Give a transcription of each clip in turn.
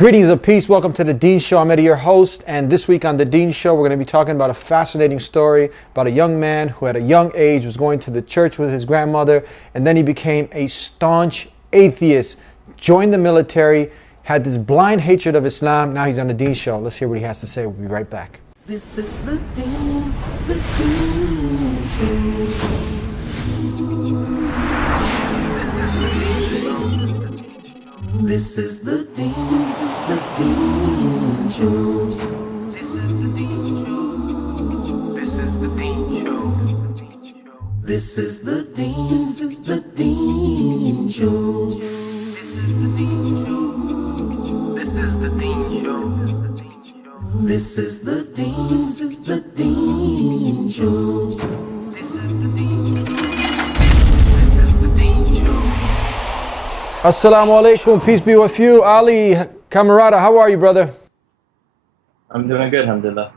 Greetings of peace. Welcome to the Dean Show. I'm Eddie, your host, and this week on the Dean Show, we're going to be talking about a fascinating story about a young man who at a young age was going to the church with his grandmother, and then he became a staunch atheist, joined the military, had this blind hatred of Islam. Now he's on the Dean Show. Let's hear what he has to say. We'll be right back. This is the Dean Show. This is the Dean Show. This is the Dean Show. This is the Dean Show. This is the Dean Show. This is the Dean Show. This is the Dean Show. This is the Dean Show. This is the Dean Show. Assalamu alaikum, peace be with you. Ali Camarada, how are you, brother? I'm doing good, alhamdulillah.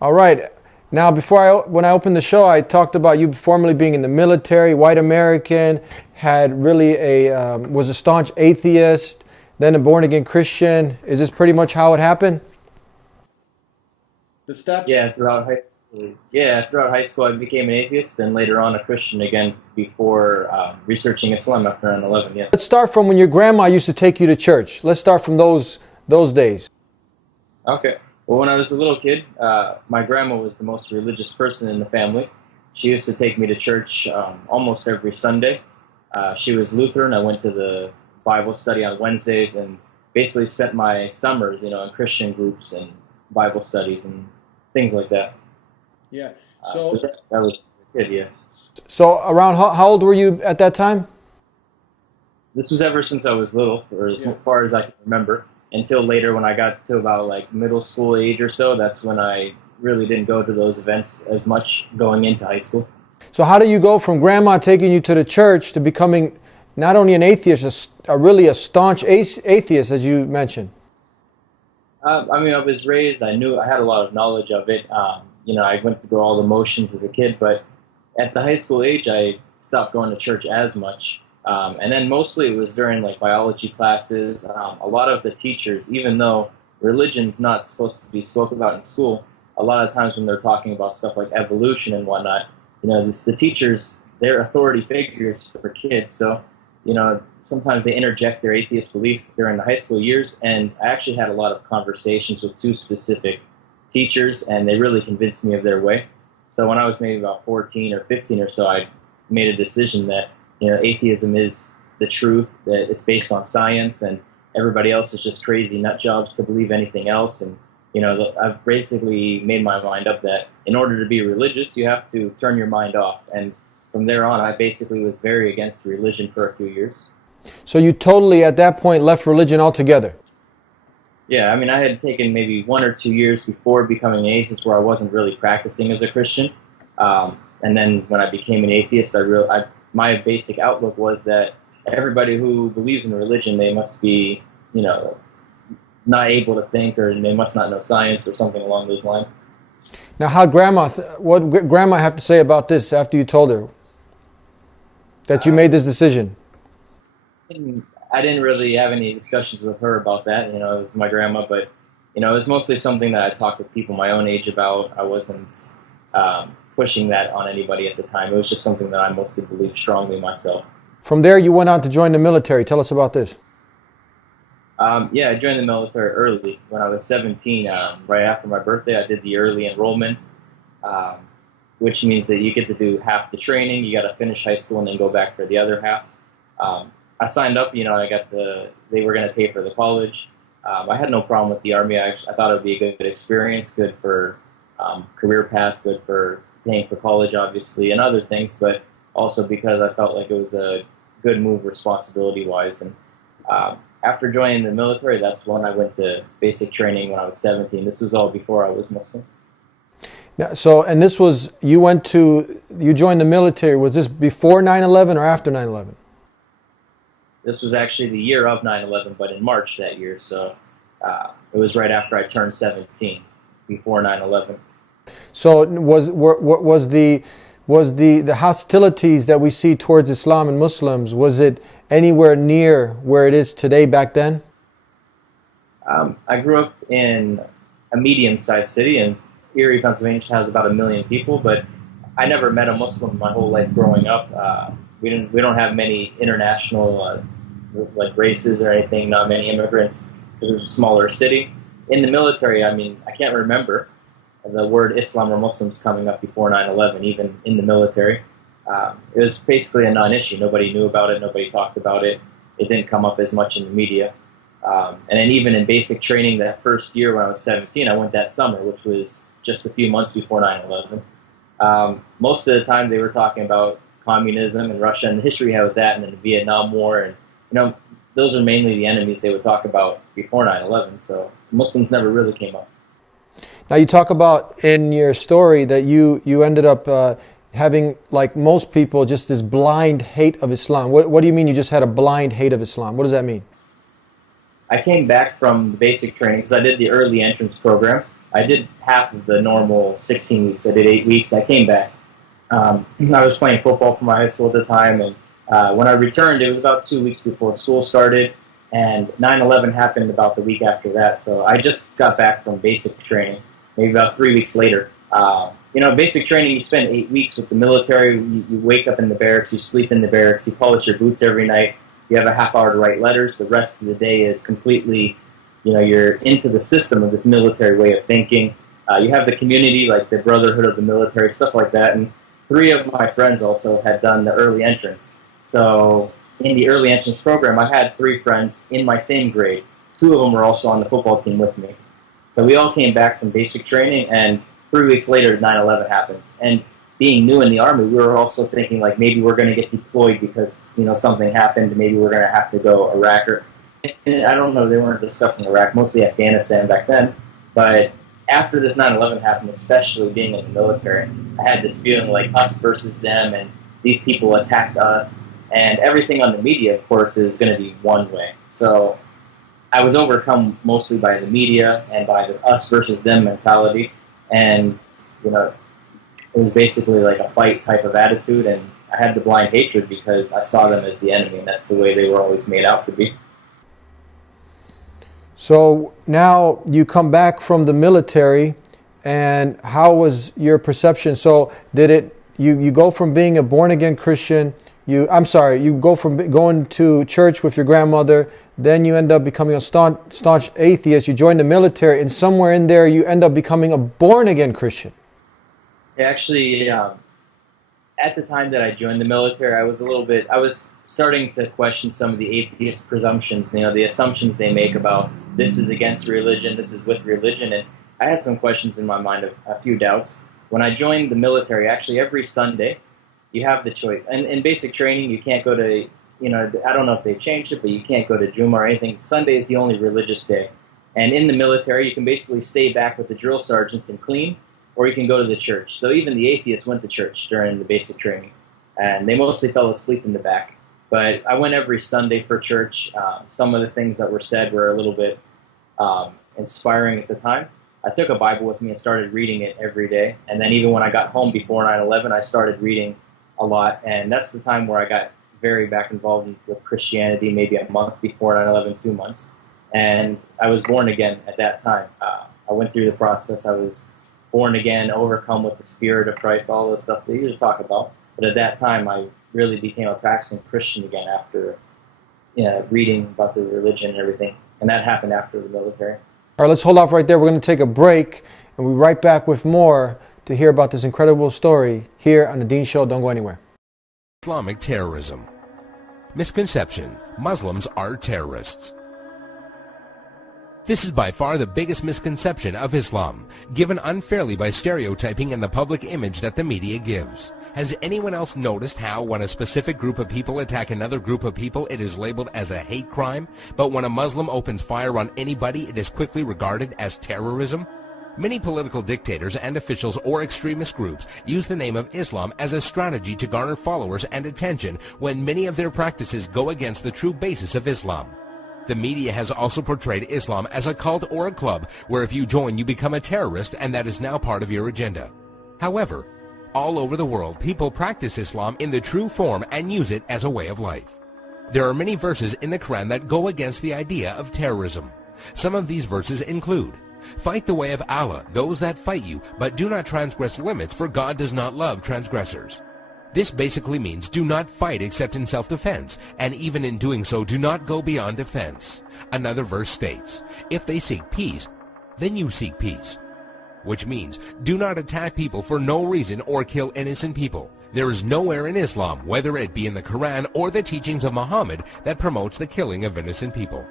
All right. Now, when I opened the show, I talked about you formerly being in the military, white American, was a staunch atheist, then a born-again Christian. Is this pretty much how it happened? The steps? Yeah, throughout high school I became an atheist, and later on a Christian again before researching Islam after 9/11, yes. Let's start from when your grandma used to take you to church. Let's start from those days. Okay. Well, when I was a little kid, my grandma was the most religious person in the family. She used to take me to church almost every Sunday. She was Lutheran. I went to the Bible study on Wednesdays and basically spent my summers, in Christian groups and Bible studies and things like that. Yeah. So that was good, yeah. So around how old were you at that time? This was ever since I was little, or as far as I can remember, until later when I got to about like middle school age or so. That's when I really didn't go to those events as much going into high school. So how do you go from grandma taking you to the church to becoming not only an atheist, really a staunch atheist, as you mentioned? I was raised, I had a lot of knowledge of it. I went through all the motions as a kid, but at the high school age, I stopped going to church as much. And then mostly it was during like biology classes. A lot of the teachers, even though religion's not supposed to be spoken about in school, a lot of times when they're talking about stuff like evolution and whatnot, the teachers, they're authority figures for kids. So, sometimes they interject their atheist belief during the high school years. And I actually had a lot of conversations with two specific teachers, and they really convinced me of their way. So when I was maybe about 14 or 15 or so, I made a decision that atheism is the truth, that it's based on science, and everybody else is just crazy nut jobs to believe anything else. And I've basically made my mind up that in order to be religious, you have to turn your mind off. And from there on, I basically was very against religion for a few years. So you totally, at that point, left religion altogether? Yeah, I had taken maybe 1 or 2 years before becoming an atheist where I wasn't really practicing as a Christian. And then when I became an atheist, my basic outlook was that everybody who believes in religion, they must be, not able to think, or they must not know science or something along those lines. Now, what did Grandma have to say about this after you told her that you made this decision? I didn't really have any discussions with her about that. It was my grandma, but it was mostly something that I talked with people my own age about. I wasn't pushing that on anybody at the time. It was just something that I mostly believed strongly myself. From there, you went on to join the military. Tell us about this. I joined the military early. When I was 17, right after my birthday, I did the early enrollment, which means that you get to do half the training. You got to finish high school and then go back for the other half. I signed up, they were going to pay for the college. I had no problem with the Army. I thought it would be a good experience, good for career path, good for paying for college, obviously, and other things, but also because I felt like it was a good move responsibility-wise. And after joining the military, that's when I went to basic training when I was 17. This was all before I was Muslim. Now, and this was, you joined the military, was this before 9/11 or after 9/11? This was actually the year of 9/11, but in March that year, so it was right after I turned 17, before 9/11. So was the hostilities that we see towards Islam and Muslims, was it anywhere near where it is today back then? I grew up in a medium-sized city, and Erie, Pennsylvania has about 1 million people, but I never met a Muslim my whole life growing up. We don't have many international like races or anything, not many immigrants, because it's a smaller city. In the military, I mean, I can't remember the word Islam or Muslims coming up before 9/11, even in the military. It was basically a non-issue. Nobody knew about it. Nobody talked about it. It didn't come up as much in the media. And then even in basic training that first year when I was 17, I went that summer, which was just a few months before 9/11. Most of the time they were talking about communism and Russia and the history we had with that, and then the Vietnam War, and those are mainly the enemies they would talk about before 9/11. So Muslims never really came up. Now you talk about in your story that you ended up having, like most people, just this blind hate of Islam. What do you mean you just had a blind hate of Islam? What does that mean? I came back from the basic training because I did the early entrance program. I did half of the normal 16 weeks. I did 8 weeks. I came back. I was playing football for my high school at the time, and when I returned, it was about 2 weeks before school started, and 9/11 happened about the week after that. So I just got back from basic training, maybe about 3 weeks later. Basic training, you spend 8 weeks with the military. You wake up in the barracks, you sleep in the barracks, you polish your boots every night. You have a half hour to write letters. The rest of the day is completely, you're into the system of this military way of thinking. You have the community, like the brotherhood of the military, stuff like that. And 3 of my friends also had done the early entrance. So in the early entrance program, I had 3 friends in my same grade. 2 of them were also on the football team with me. So we all came back from basic training, and 3 weeks later, 9/11 happens. And being new in the Army, we were also thinking, like, maybe we're going to get deployed because, something happened. Maybe we're going to have to go Iraq. And I don't know, they weren't discussing Iraq, mostly Afghanistan back then. But after this 9/11 happened, especially being in the military, I had this feeling like us versus them, and these people attacked us. And everything on the media, of course, is going to be one way. So I was overcome mostly by the media and by the us versus them mentality. And, it was basically like a fight type of attitude, and I had the blind hatred because I saw them as the enemy, and that's the way they were always made out to be. So now you come back from the military, and how was your perception? So you go from being a born-again Christian, you go from going to church with your grandmother, then you end up becoming a staunch atheist, you join the military, and somewhere in there you end up becoming a born-again Christian. Actually, at the time that I joined the military, I was starting to question some of the atheist presumptions, the assumptions they make about this is against religion, this is with religion, and I had some questions in my mind, a few doubts. When I joined the military, actually every Sunday, you have the choice. And in basic training, you can't go to, I don't know if they changed it, but you can't go to Juma or anything. Sunday is the only religious day. And in the military, you can basically stay back with the drill sergeants and clean, or you can go to the church. So even the atheists went to church during the basic training, and they mostly fell asleep in the back. But I went every Sunday for church. Some of the things that were said were a little bit inspiring at the time. I took a Bible with me and started reading it every day. And then even when I got home before 9/11, I started reading a lot. And that's the time where I got very back involved with Christianity, maybe a month before 9/11, 2 months. And I was born again at that time. I went through the process. I was born again, overcome with the Spirit of Christ, all this stuff they usually talk about. But at that time, I really became a practicing Christian again after reading about the religion and everything. And that happened after the military. All right, let's hold off right there. We're going to take a break, and we'll be right back with more to hear about this incredible story here on The Dean Show. Don't go anywhere. Islamic terrorism. Misconception: Muslims are terrorists. This is by far the biggest misconception of Islam, given unfairly by stereotyping and the public image that the media gives. Has anyone else noticed how when a specific group of people attack another group of people, it is labeled as a hate crime, but when a Muslim opens fire on anybody, it is quickly regarded as terrorism? Many political dictators and officials or extremist groups use the name of Islam as a strategy to garner followers and attention when many of their practices go against the true basis of Islam. The media has also portrayed Islam as a cult or a club where if you join you become a terrorist, and that is now part of your agenda. However, all over the world people practice Islam in the true form and use it as a way of life. There are many verses in the Quran that go against the idea of terrorism. Some of these verses include, "Fight the way of Allah, those that fight you, but do not transgress limits, for God does not love transgressors." This basically means do not fight except in self-defense, and even in doing so, do not go beyond defense. Another verse states, "If they seek peace, then you seek peace." Which means, do not attack people for no reason or kill innocent people. There is nowhere in Islam, whether it be in the Quran or the teachings of Muhammad, that promotes the killing of innocent people.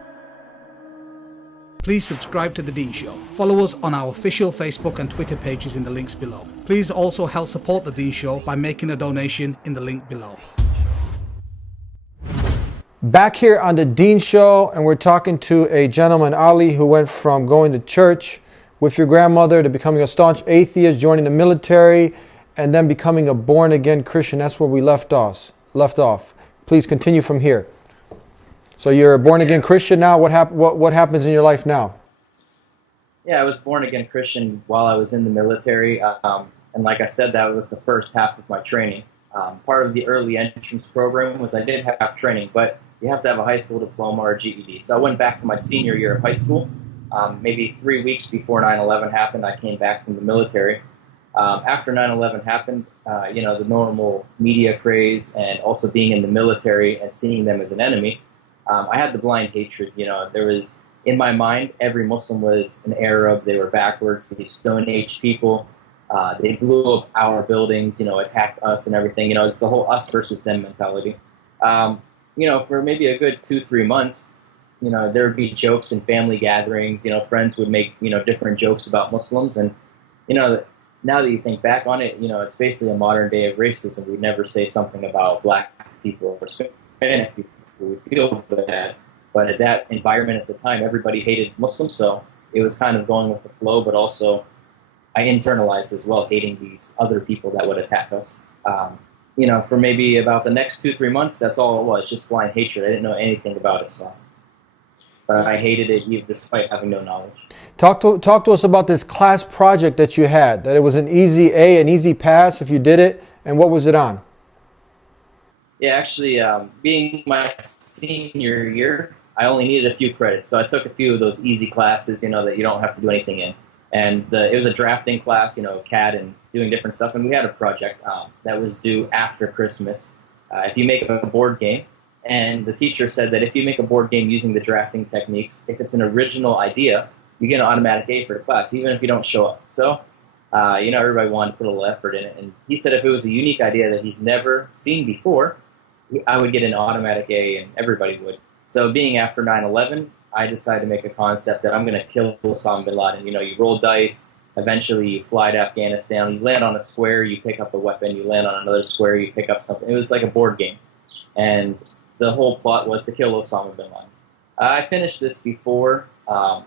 Please subscribe to The Dean Show. Follow us on our official Facebook and Twitter pages in the links below. Please also help support The Dean Show by making a donation in the link below. Back here on The Dean Show, and we're talking to a gentleman, Ali, who went from going to church with your grandmother to becoming a staunch atheist, joining the military, and then becoming a born-again Christian. That's where we left off. Please continue from here. So you're a born-again Christian now. What happens in your life now? Yeah, I was born-again Christian while I was in the military. And like I said, that was the first half of my training. Part of the early entrance program was I did have training, but you have to have a high school diploma or GED. So I went back to my senior year of high school. Maybe 3 weeks before 9/11 happened, I came back from the military. After 9/11 happened, the normal media craze and also being in the military and seeing them as an enemy, I had the blind hatred. There was, in my mind, every Muslim was an Arab. They were backwards, these Stone Age people. They blew up our buildings, attacked us and everything. It's the whole us versus them mentality. For maybe a good 2-3 months, there would be jokes in family gatherings. Friends would make, different jokes about Muslims. And, now that you think back on it, it's basically a modern day of racism. We never say something about black people or Hispanic people. We feel bad. But at that environment at the time, everybody hated Muslims. So it was kind of going with the flow, but also I internalized as well, hating these other people that would attack us. For maybe about the next 2-3 months, that's all it was, just blind hatred. I didn't know anything about Islam. But I hated it despite having no knowledge. Talk to us about this class project that you had, that it was an easy A, an easy pass if you did it, and what was it on? Yeah, actually, being my senior year, I only needed a few credits. So I took a few of those easy classes, that you don't have to do anything in. And it was a drafting class, CAD and doing different stuff. And we had a project that was due after Christmas. If you make a board game, and the teacher said that if you make a board game using the drafting techniques, if it's an original idea, you get an automatic A for the class, even if you don't show up. So, everybody wanted to put a little effort in it. And he said if it was a unique idea that he's never seen before, I would get an automatic A, and everybody would. So being after 9/11, I decided to make a concept that I'm going to kill Osama bin Laden. You roll dice, eventually you fly to Afghanistan, you land on a square, you pick up a weapon, you land on another square, you pick up something. It was like a board game. And the whole plot was to kill Osama bin Laden. I finished this before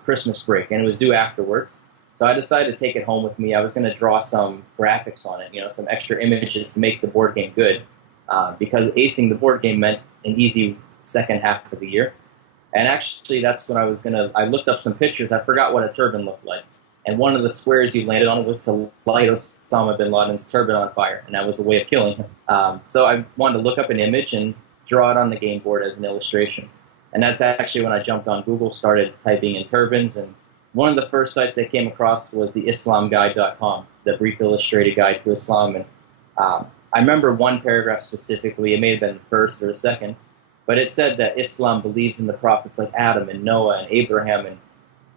Christmas break, and it was due afterwards. So I decided to take it home with me. I was going to draw some graphics on it, some extra images to make the board game good. Because acing the board game meant an easy second half of the year. And actually, that's when I looked up some pictures. I forgot what a turban looked like. And one of the squares you landed on was to light Osama bin Laden's turban on fire. And that was a way of killing him. So I wanted to look up an image and draw it on the game board as an illustration. And that's actually when I jumped on Google, started typing in turbans. And one of the first sites I came across was the IslamGuide.com, the brief illustrated guide to Islam. And I remember one paragraph specifically. It may have been the first or the second. But it said that Islam believes in the prophets like Adam and Noah and Abraham and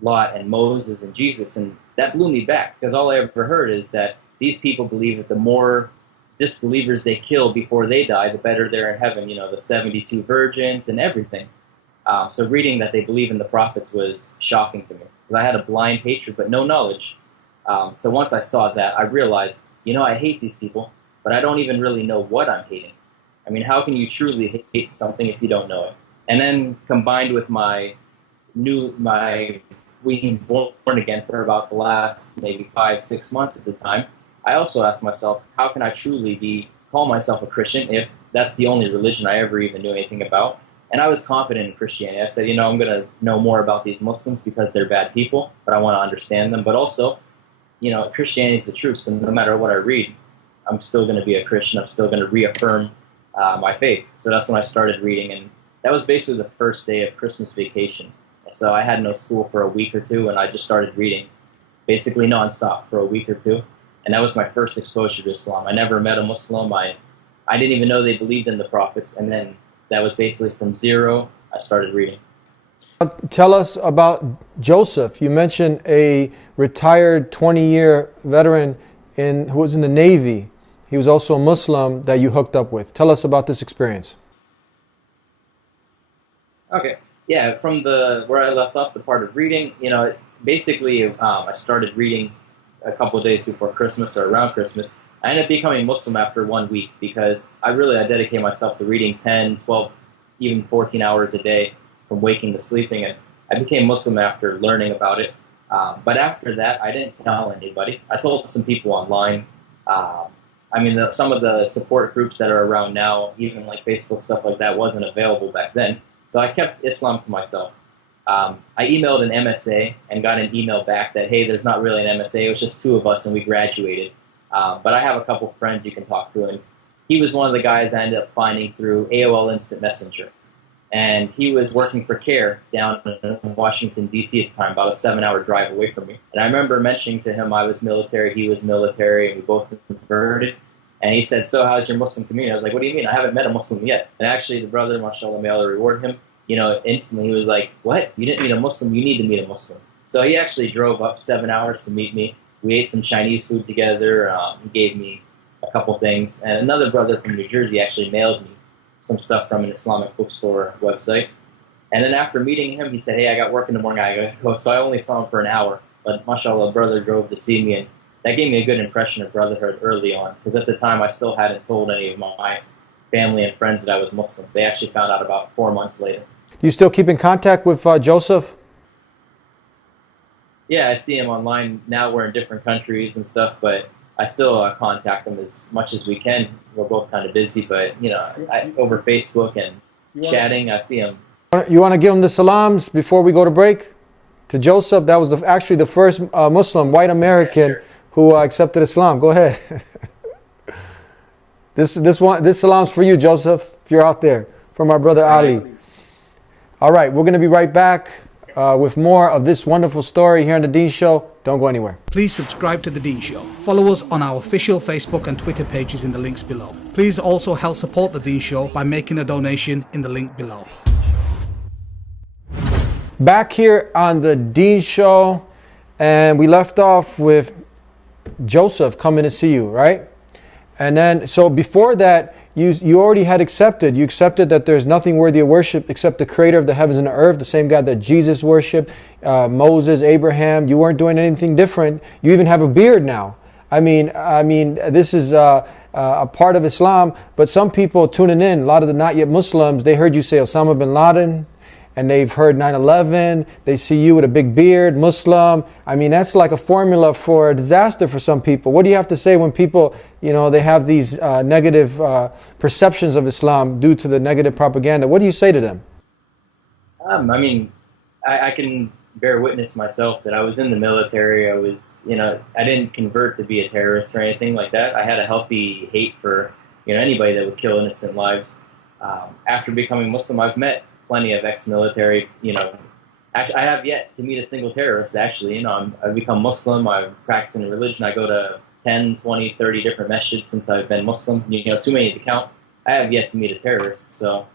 Lot and Moses and Jesus. And that blew me back, because all I ever heard is that these people believe that the more disbelievers they kill before they die, the better they're in heaven, the 72 virgins and everything. So reading that they believe in the prophets was shocking to me, because I had a blind hatred but no knowledge. So once I saw that, I realized, I hate these people, but I don't even really know what I'm hating. I mean, how can you truly hate something if you don't know it? And then combined with my being born again for about the last maybe 5-6 months at the time, I also asked myself, how can I truly call myself a Christian if that's the only religion I ever even knew anything about? And I was confident in Christianity. I said, I'm going to know more about these Muslims because they're bad people, but I want to understand them. But also, Christianity is the truth, so no matter what I read, I'm still going to be a Christian. I'm still going to reaffirm my faith. So that's when I started reading, and that was basically the first day of Christmas vacation. So I had no school for a week or two, and I just started reading, basically nonstop for a week or two. And that was my first exposure to Islam. I never met a Muslim. I didn't even know they believed in the prophets. And then that was basically from zero, I started reading. Tell us about Joseph. You mentioned a retired 20-year veteran who was in the Navy. He was also a Muslim that you hooked up with. Tell us about this experience. Okay. Yeah, from where I left off, the part of reading, basically I started reading a couple of days before Christmas or around Christmas. I ended up becoming Muslim after 1 week because I dedicate myself to reading 10, 12, even 14 hours a day from waking to sleeping. And I became Muslim after learning about it. But after that, I didn't tell anybody. I told some people online. Some of the support groups that are around now, even like Facebook, stuff like that, wasn't available back then. So I kept Islam to myself. I emailed an MSA and got an email back that, hey, there's not really an MSA. It was just 2 of us and we graduated. But I have a couple friends you can talk to. And he was one of the guys I ended up finding through AOL Instant Messenger. And he was working for CARE down in Washington, D.C. at the time, about a 7-hour drive away from me. And I remember mentioning to him I was military, he was military, and we both converted. And he said, so how's your Muslim community? I was like, what do you mean? I haven't met a Muslim yet. And actually, the brother, mashallah, may Allah reward him, instantly he was like, what? You didn't meet a Muslim? You need to meet a Muslim. So he actually drove up 7 hours to meet me. We ate some Chinese food together. He gave me a couple things. And another brother from New Jersey actually mailed me some stuff from an Islamic bookstore website. And then after meeting him, he said, hey, I got work in the morning. I go. So I only saw him for an hour. But mashallah, brother drove to see me. And that gave me a good impression of brotherhood early on. Because at the time, I still hadn't told any of my family and friends that I was Muslim. They actually found out about 4 months later. Do you still keep in contact with Joseph? Yeah, I see him online. Now we're in different countries and stuff, but I still contact him as much as we can. We're both kind of busy, but, over Facebook and chatting, I see him. You want to give him the salams before we go to break? To Joseph, that was actually the first Muslim, white American, who accepted Islam. Go ahead. This salam's for you, Joseph, if you're out there, from our brother Ali. All right, we're going to be right back with more of this wonderful story here on The Dean Show. Don't go anywhere. Please subscribe to The Dean Show. Follow us on our official Facebook and Twitter pages in the links below. Please also help support The Dean Show by making a donation in the link below. Back here on The Dean Show, and we left off with Joseph coming to see you, right? And then, so before that, you already had accepted. You accepted that there's nothing worthy of worship except the creator of the heavens and the earth, the same God that Jesus worshiped, Moses, Abraham. You weren't doing anything different. You even have a beard now. I mean, this is a part of Islam, but some people tuning in, a lot of the not yet Muslims, they heard you say Osama bin Laden, and they've heard 9/11, they see you with a big beard, Muslim. I mean, that's like a formula for a disaster for some people. What do you have to say when people, they have these negative perceptions of Islam due to the negative propaganda? What do you say to them? I can bear witness myself that I was in the military. I was, I didn't convert to be a terrorist or anything like that. I had a healthy hate for, anybody that would kill innocent lives. After becoming Muslim, I've met plenty of ex-military, actually, I have yet to meet a single terrorist, actually. I've become Muslim, I've practiced in religion, I go to 10, 20, 30 different masjids since I've been Muslim, too many to count. I have yet to meet a terrorist, so,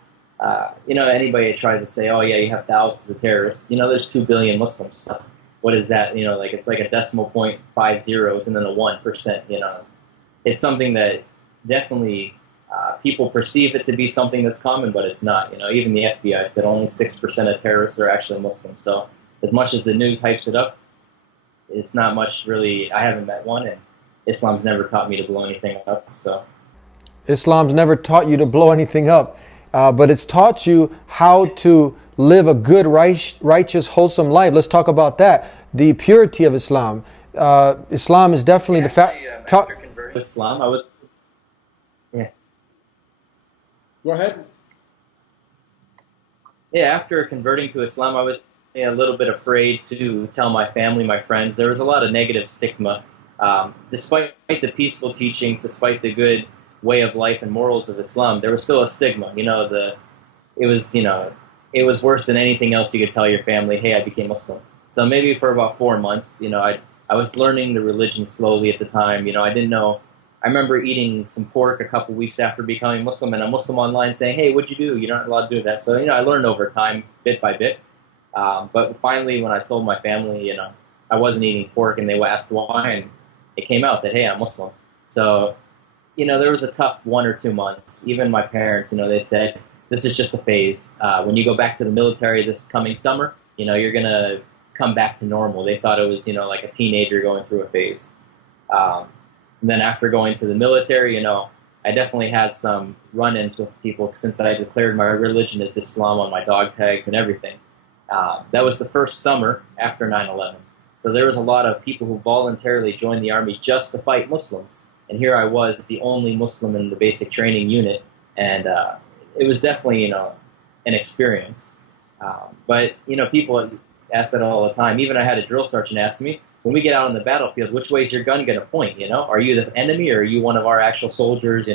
anybody that tries to say, oh yeah, you have thousands of terrorists, there's 2 billion Muslims, so what is that, it's like a decimal point, 5 zeros, and then a 1%, It's something that definitely people perceive it to be something that's common, but it's not. Even the FBI said only 6% of terrorists are actually Muslim. So as much as the news hypes it up, it's not much really. I haven't met one, and Islam's never taught me to blow anything up. So Islam's never taught you to blow anything up, but it's taught you how to live a good, righteous, wholesome life. Let's talk about that. The purity of Islam. Islam is definitely the fact. After converting to Islam, I was. Yeah. Go ahead. Yeah, after converting to Islam, I was a little bit afraid to tell my family, my friends. There was a lot of negative stigma. Despite the peaceful teachings, despite the good way of life and morals of Islam, there was still a stigma. It was, it was worse than anything else you could tell your family, hey, I became Muslim. So maybe for about 4 months, I was learning the religion slowly at the time. I didn't know. I remember eating some pork a couple weeks after becoming Muslim, and a Muslim online saying, hey, what'd you do? You're not allowed to do that. So, I learned over time, bit by bit. But finally, when I told my family, I wasn't eating pork, and they asked why, and it came out that, hey, I'm Muslim. So, there was a tough 1 or 2 months. Even my parents, they said, this is just a phase. When you go back to the military this coming summer, you're going to come back to normal. They thought it was, like a teenager going through a phase. And then after going to the military, I definitely had some run-ins with people since I declared my religion as Islam on my dog tags and everything. That was the first summer after 9/11. So there was a lot of people who voluntarily joined the army just to fight Muslims. And here I was, the only Muslim in the basic training unit. And it was definitely, an experience. But, people ask that all the time. Even I had a drill sergeant ask me, when we get out on the battlefield, which way is your gun going to point, Are you the enemy or are you one of our actual soldiers,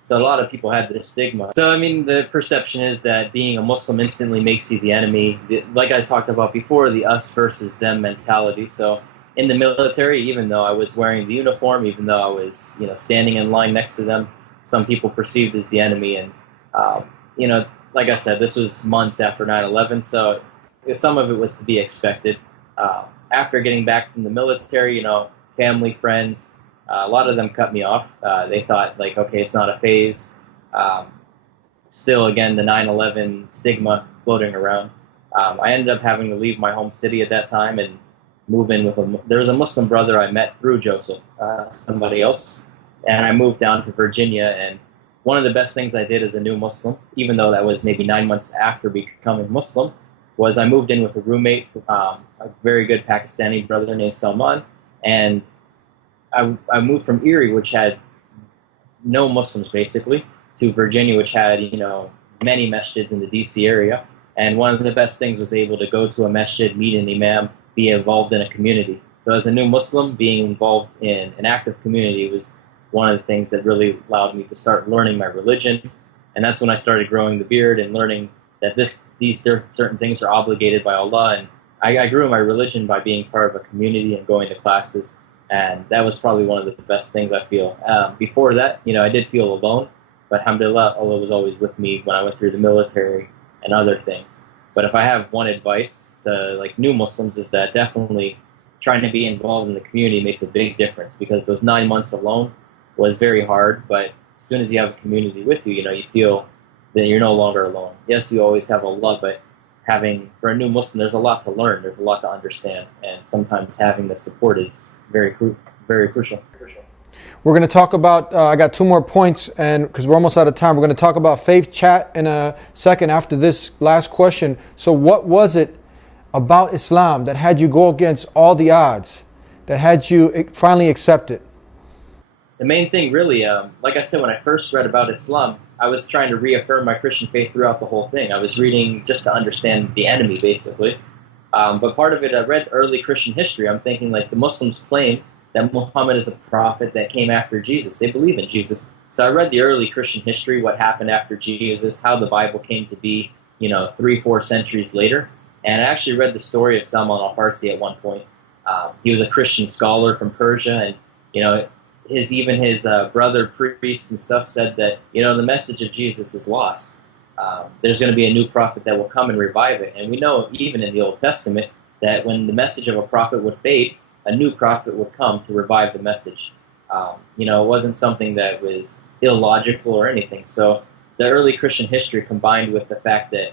So a lot of people had this stigma. So, the perception is that being a Muslim instantly makes you the enemy. Like I talked about before, the us versus them mentality. So in the military, even though I was wearing the uniform, even though I was, standing in line next to them, some people perceived as the enemy. And, like I said, this was months after 9/11, so some of it was to be expected. After getting back from the military, family, friends, a lot of them cut me off. They thought, like, okay, it's not a phase. Still, again, the 9/11 stigma floating around. I ended up having to leave my home city at that time and move in with there was a Muslim brother I met through Joseph, somebody else, and I moved down to Virginia. And one of the best things I did as a new Muslim, even though that was maybe 9 months after becoming Muslim, was I moved in with a roommate, a very good Pakistani brother named Salman, and I moved from Erie, which had no Muslims basically, to Virginia, which had many masjids in the DC area. And one of the best things was able to go to a masjid, meet an imam, be involved in a community. So as a new Muslim, being involved in an active community was one of the things that really allowed me to start learning my religion. And that's when I started growing the beard and learning that these certain things are obligated by Allah. And I grew my religion by being part of a community and going to classes. And that was probably one of the best things I feel. Before that, I did feel alone, but alhamdulillah, Allah was always with me when I went through the military and other things. But if I have one advice to new Muslims, is that definitely trying to be involved in the community makes a big difference, because those 9 months alone was very hard, but as soon as you have a community with you, you feel that you're no longer alone. Yes, you always have Allah, but for a new Muslim, there's a lot to learn, there's a lot to understand, and sometimes having the support is very crucial. We're going to talk about, I got 2 more points, and because we're almost out of time, we're going to talk about faith chat in a second after this last question. So what was it about Islam that had you go against all the odds, that had you finally accept it? The main thing really, like I said, when I first read about Islam, I was trying to reaffirm my Christian faith throughout the whole thing. I was reading just to understand the enemy, basically. But part of it, I read early Christian history. I'm thinking, the Muslims claim that Muhammad is a prophet that came after Jesus. They believe in Jesus. So I read the early Christian history, what happened after Jesus, how the Bible came to be, 3-4 centuries later. And I actually read the story of Salman al-Farsi at one point. He was a Christian scholar from Persia, and, his brother priests and stuff said that, the message of Jesus is lost. There's going to be a new prophet that will come and revive it. And we know, even in the Old Testament, that when the message of a prophet would fade, a new prophet would come to revive the message. It wasn't something that was illogical or anything. So the early Christian history, combined with the fact that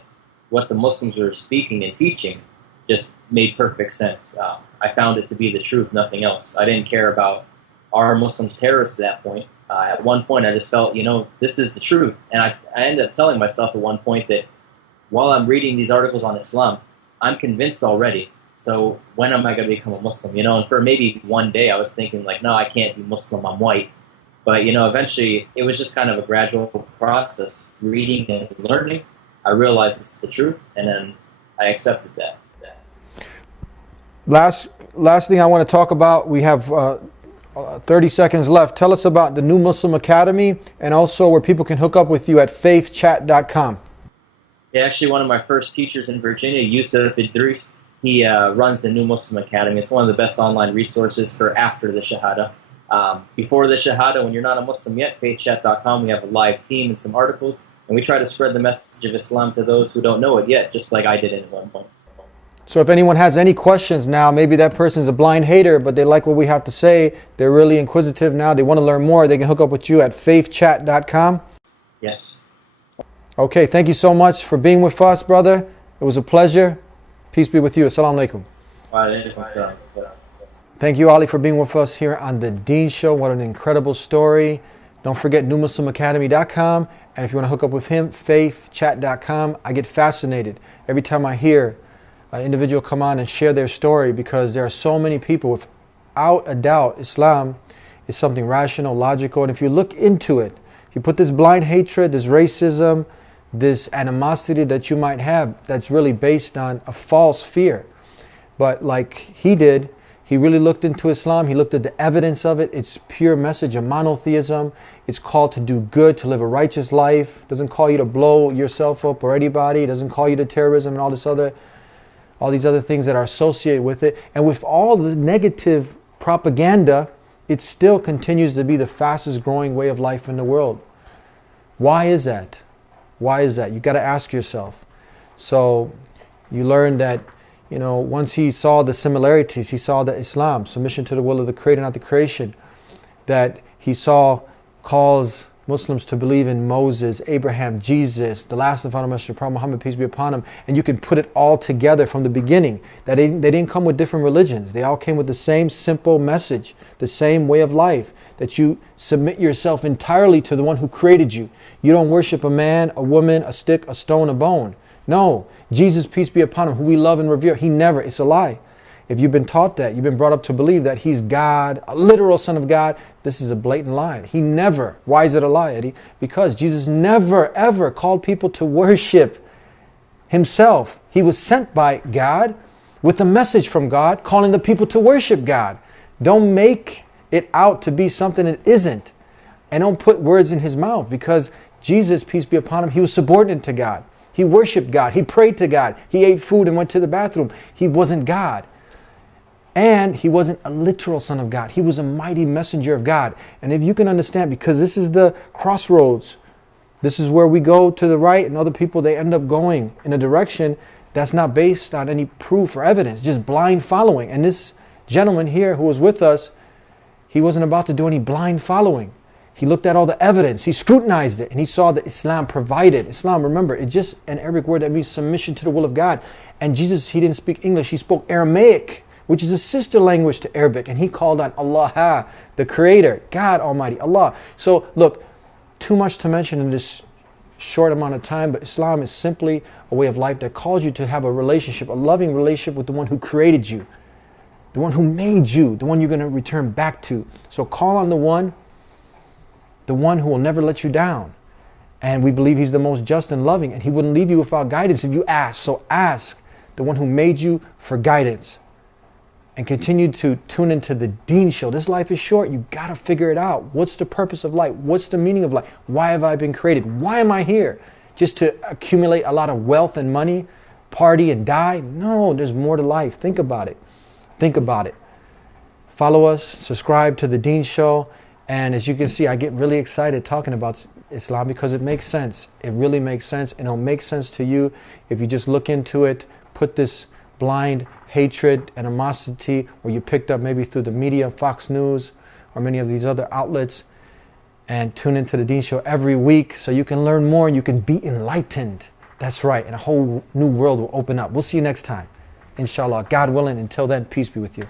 what the Muslims were speaking and teaching, just made perfect sense. I found it to be the truth, nothing else. I didn't care about, are Muslims terrorists at that point? At one point, I just felt, this is the truth. And I ended up telling myself at one point that while I'm reading these articles on Islam, I'm convinced already. So when am I going to become a Muslim? And for maybe one day, I was thinking, no, I can't be Muslim, I'm white. But, eventually, it was just kind of a gradual process, reading and learning. I realized this is the truth, and then I accepted that. Last thing I want to talk about, we have 30 seconds left. Tell us about the New Muslim Academy, and also where people can hook up with you at faithchat.com. Yeah, actually, one of my first teachers in Virginia, Yusuf Idris, he runs the New Muslim Academy. It's one of the best online resources for after the Shahada. Before the Shahada, when you're not a Muslim yet, faithchat.com, we have a live team and some articles, and we try to spread the message of Islam to those who don't know it yet, just like I did at one point. So if anyone has any questions now, maybe that person's a blind hater, but they like what we have to say, they're really inquisitive now, they want to learn more, they can hook up with you at faithchat.com. Yes. Okay, thank you so much for being with us, brother. It was a pleasure. Peace be with you. Assalamu alaikum. Wa alaikum salam. Thank you, Ali, for being with us here on The Deen Show. What an incredible story. Don't forget newmuslimacademy.com. And if you want to hook up with him, faithchat.com. I get fascinated every time I hear an individual come on and share their story, because there are so many people. Without a doubt, Islam is something rational, logical. And if you look into it, if you put this blind hatred, this racism, this animosity that you might have, that's really based on a false fear. But like he did, he really looked into Islam. He looked at the evidence of it. It's pure message of monotheism. It's called to do good, to live a righteous life. It doesn't call you to blow yourself up or anybody. It doesn't call you to terrorism and all these other things that are associated with it. And with all the negative propaganda, it still continues to be the fastest growing way of life in the world. Why is that? Why is that? You got to ask yourself. So you learn that, once he saw the similarities, he saw that Islam, submission to the will of the Creator, not the creation, that he saw calls Muslims to believe in Moses, Abraham, Jesus, the last and final messenger, Prophet Muhammad, peace be upon him, and you can put it all together from the beginning. That they didn't come with different religions. They all came with the same simple message, the same way of life, that you submit yourself entirely to the one who created you. You don't worship a man, a woman, a stick, a stone, a bone. No, Jesus, peace be upon him, who we love and revere, he never, it's a lie. If you've been taught that, you've been brought up to believe that he's God, a literal son of God, this is a blatant lie. He never, why is it a lie, Eddie? Because Jesus never, ever called people to worship himself. He was sent by God with a message from God, calling the people to worship God. Don't make it out to be something it isn't. And don't put words in his mouth, because Jesus, peace be upon him, he was subordinate to God. He worshiped God. He prayed to God. He ate food and went to the bathroom. He wasn't God. And he wasn't a literal son of God. He was a mighty messenger of God. And if you can understand, because this is the crossroads, this is where we go to the right, and other people, they end up going in a direction that's not based on any proof or evidence, just blind following. And this gentleman here who was with us, he wasn't about to do any blind following. He looked at all the evidence, he scrutinized it, and he saw that Islam provided. Islam, remember, it's just an Arabic word that means submission to the will of God. And Jesus, he didn't speak English, he spoke Aramaic, which is a sister language to Arabic. And he called on Allah, the Creator, God Almighty, Allah. So look, too much to mention in this short amount of time, but Islam is simply a way of life that calls you to have a relationship, a loving relationship with the one who created you, the one who made you, the one you're going to return back to. So call on the one who will never let you down. And we believe he's the most just and loving, and he wouldn't leave you without guidance if you ask. So ask the one who made you for guidance. And continue to tune into the Deen Show. This life is short. You got to figure it out. What's the purpose of life? What's the meaning of life? Why have I been created? Why am I here? Just to accumulate a lot of wealth and money, party and die? No, there's more to life. Think about it. Think about it. Follow us. Subscribe to the Deen Show. And as you can see, I get really excited talking about Islam because it makes sense. It really makes sense. And it'll make sense to you if you just look into it, put this blind hatred, animosity, or you picked up maybe through the media, Fox News, or many of these other outlets, and tune into the Deen Show every week so you can learn more and you can be enlightened. That's right, and a whole new world will open up. We'll see you next time, inshallah. God willing, until then, peace be with you.